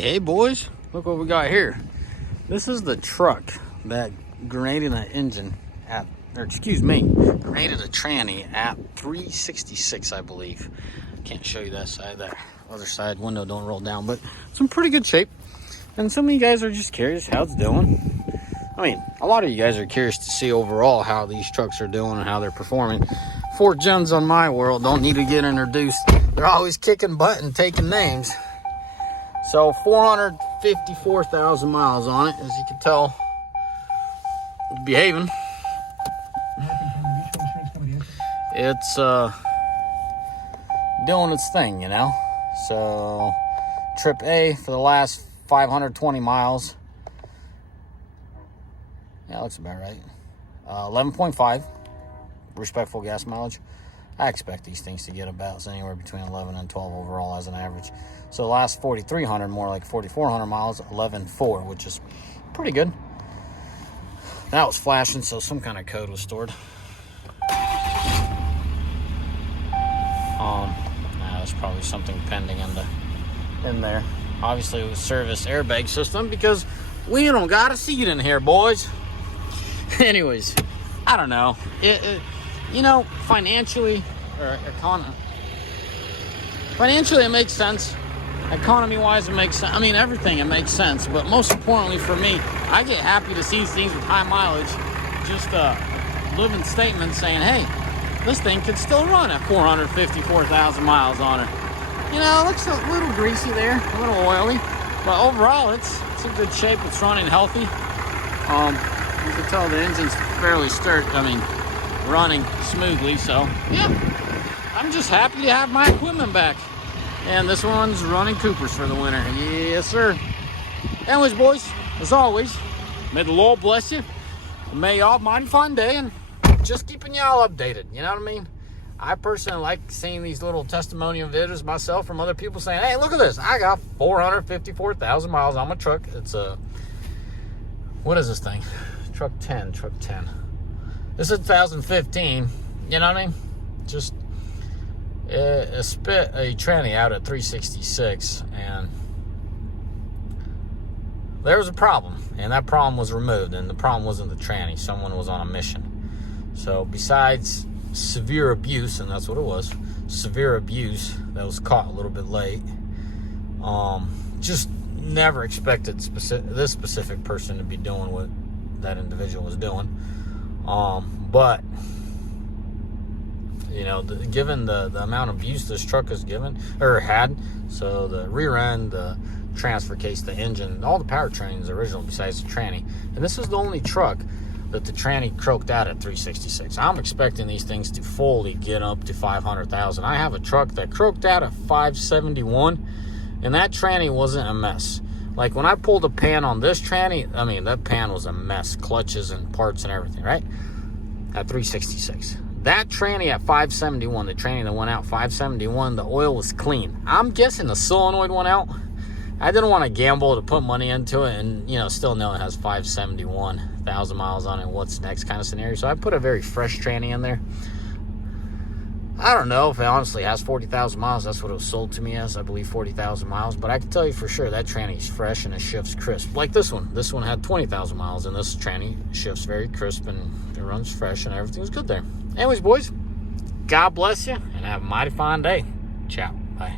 Hey boys, look what we got here. This is the truck that grenaded an engine at, grenaded a tranny at 366, I believe. Can't show you that side, that other side window don't roll down, but it's in pretty good shape. And some of you guys are just curious how it's doing. I mean, a lot of you guys are curious to see overall how these trucks are doing and how they're performing. Four gens on my world don't need to get introduced. They're always kicking butt and taking names. So 454,000 miles on it, as you can tell. It's behaving. It's doing its thing, you know. So trip A for the last 520 miles. Yeah, looks about right. 11.5 respectful gas mileage. I expect these things to get about anywhere between 11 and 12 overall as an average. So the last 4,300, more like 4,400 miles, 11.4, which is pretty good. That was flashing, so some kind of code was stored. There's probably something pending in there. Obviously, it was service airbag system because we don't got a seat in here, boys. Anyways, I don't know. You know, financially it makes sense. Economy-wise, it makes sense. I mean, everything, it makes sense. But most importantly for me, I get happy to see things with high mileage. Just a living statement saying, hey, this thing could still run at 454,000 miles on it. You know, it looks a little greasy there, a little oily. But overall, it's in good shape. It's running healthy. You can tell the engine's fairly running smoothly. So, yeah, I'm just happy to have my equipment back. And this one's running Coopers for the winter. Yes, sir. Anyways, boys, as always, may the Lord bless you. May y'all have a mighty fun day, and just keeping y'all updated. You know what I mean? I personally like seeing these little testimonial videos myself from other people saying, hey, look at this. I got 454,000 miles on my truck. It's what is this thing? Truck 10. This is 2015. You know what I mean? Just spit a tranny out at 366, and there was a problem, and that problem was removed, and the problem wasn't the tranny. Someone was on a mission. So besides severe abuse, and that's what it was, severe abuse that was caught a little bit late, just never expected this specific person to be doing what that individual was doing. But you know, given the amount of abuse this truck has had, so the rear end, the transfer case, the engine, all the powertrain is original besides the tranny. And this is the only truck that the tranny croaked out at 366. I'm expecting these things to fully get up to 500,000. I have a truck that croaked out at 571, and that tranny wasn't a mess. Like when I pulled a pan on this tranny, I mean, that pan was a mess, clutches and parts and everything, right? At 366. That tranny at 571, the tranny that went out 571, the oil was clean. I'm guessing the solenoid went out. I didn't want to gamble to put money into it and, you know, still know it has 571,000 miles on it. What's next kind of scenario? So I put a very fresh tranny in there. I don't know if it honestly has 40,000 miles. That's what it was sold to me as, I believe, 40,000 miles. But I can tell you for sure that tranny is fresh and it shifts crisp. Like this one. This one had 20,000 miles, and this tranny shifts very crisp and it runs fresh and everything's good there. Anyways, boys, God bless you and have a mighty fine day. Ciao. Bye.